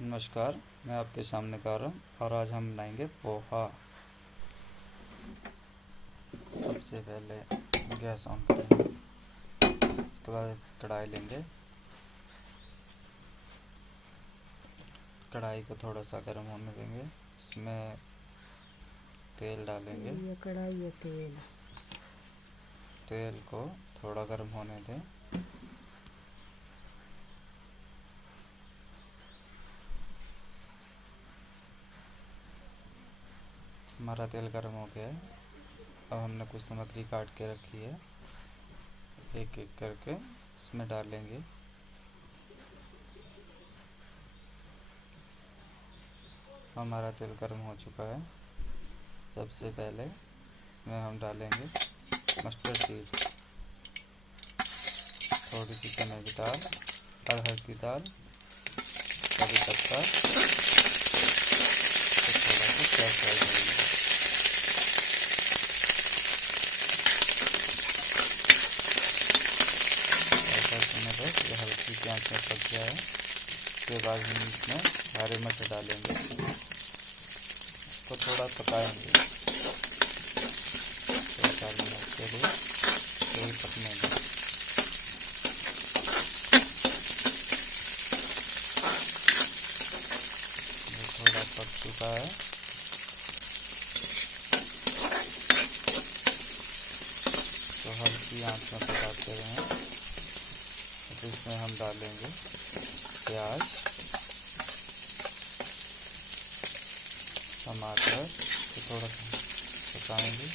नमस्कार, मैं आपके सामने गौरव और आज हम बनाएंगे पोहा। सबसे पहले गैस ऑन करेंगे, उसके बाद कढ़ाई लेंगे। कढ़ाई को थोड़ा सा गर्म होने देंगे, इसमें तेल डालेंगे। ये कढ़ाई है तेल। तेल को थोड़ा गर्म होने दें। हमारा तेल गर्म हो गया है। अब हमने कुछ सामग्री काट के रखी है, एक एक करके इसमें डालेंगे। हमारा तेल गर्म हो चुका है। सबसे पहले इसमें हम डालेंगे मस्टर्ड सीड्स, थोड़ी सी चने की दाल, अरहर की दाल, कड़ी पत्ता, थोड़ा सा फ्रेश फ्राई करेंगे। ऐसा करने पर ये हल्की सी आंच में पक गया है। उसके बाद हम इसमें हरे मटर डालेंगे, तो थोड़ा पकाएंगे 2-4 मिनट के लिए, तेल पकने में। ये थोड़ा पक चुका है, तो हल्की आंच में पकाते रहें। तो इसमें हम डालेंगे प्याज, टमाटर, तो थोड़ा पकाएंगे।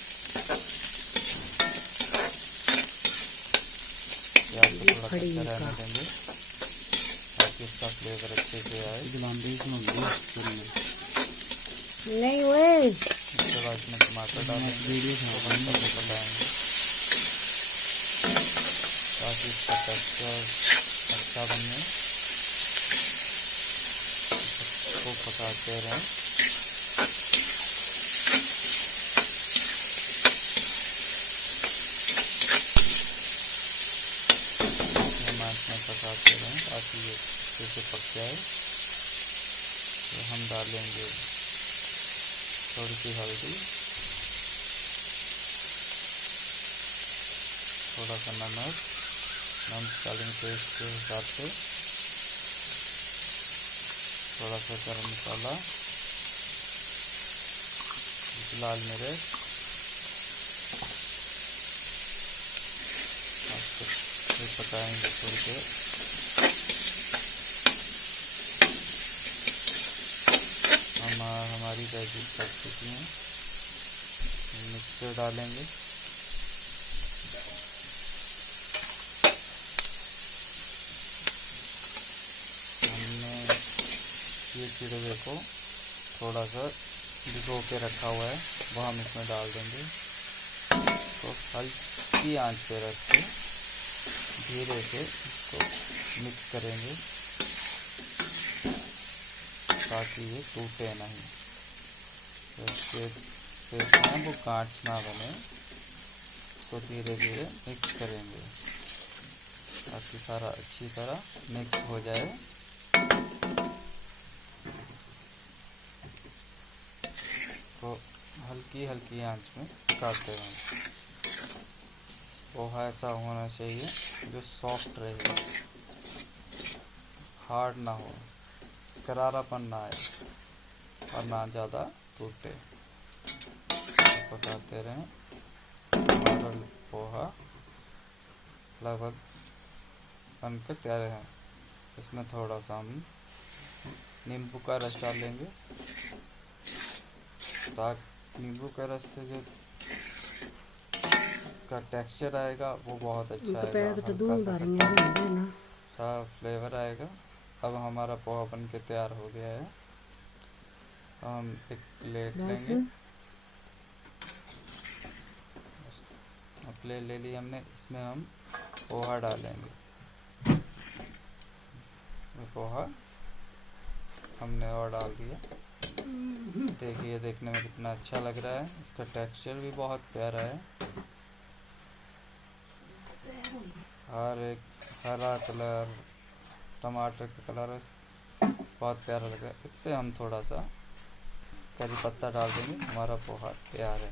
प्याज को थोड़ा कच्चा रहने देंगे ताकि इसका फ्लेवर अच्छे से आए। नहीं हुए। उसके बाद इसमें टमाटर डालेंगे, पकाएंगे ताकि इसका टेक्सचर अच्छा बने। इसको पकाते रहें। पकाते रहें ताकि ये अच्छे से पक जाए। तो हम डालेंगे थोड़ी सी हल्दी, थोड़ा सा नमक, डालेंगे टेस्ट के हिसाब से, थोड़ा सा गरम मसाला, लाल मिर्च, फिर पकाएंगे थोड़ी देर। हमारी वेजिज पक चुकी हैं। मिक्सचर डालेंगे, हमने ये चिड़वे को थोड़ा सा भिगो के रखा हुआ है, वो हम इसमें डाल देंगे। तो हल्की आंच पे रख के धीरे से इसको मिक्स करेंगे ताकि ये टूटे नहीं। तो इसके में वो गांठ ना बने, तो धीरे धीरे मिक्स करेंगे ताकि सारा अच्छी तरह मिक्स हो जाए। तो हल्की हल्की आंच में पकाते रहें। पोहा ऐसा होना चाहिए जो सॉफ्ट रहे, हार्ड ना हो, करारापन ना आए और ना ज़्यादा टूटे। पकाते रहें। हमारा पोहा लगभग बनकर तैयार है। इसमें थोड़ा सा हम नींबू का रस डालेंगे, ताकि नींबू का रस से जो इसका टेक्सचर आएगा वो बहुत अच्छा आएगा, हल्का सा अच्छा फ्लेवर आएगा। अब हमारा पोहा बन के तैयार हो गया है। हम एक प्लेट लेंगे, प्लेट ले ली हमने, इसमें हम पोहा डालेंगे। पोहा हमने और डाल दिया। देखिए देखने में कितना अच्छा लग रहा है, इसका टेक्सचर भी बहुत प्यारा है। और एक हरा कलर, टमाटर का कलर बहुत प्यारा लगा। इस पर हम थोड़ा सा करी पत्ता डाल देंगे, हमारा पोहा तैयार है।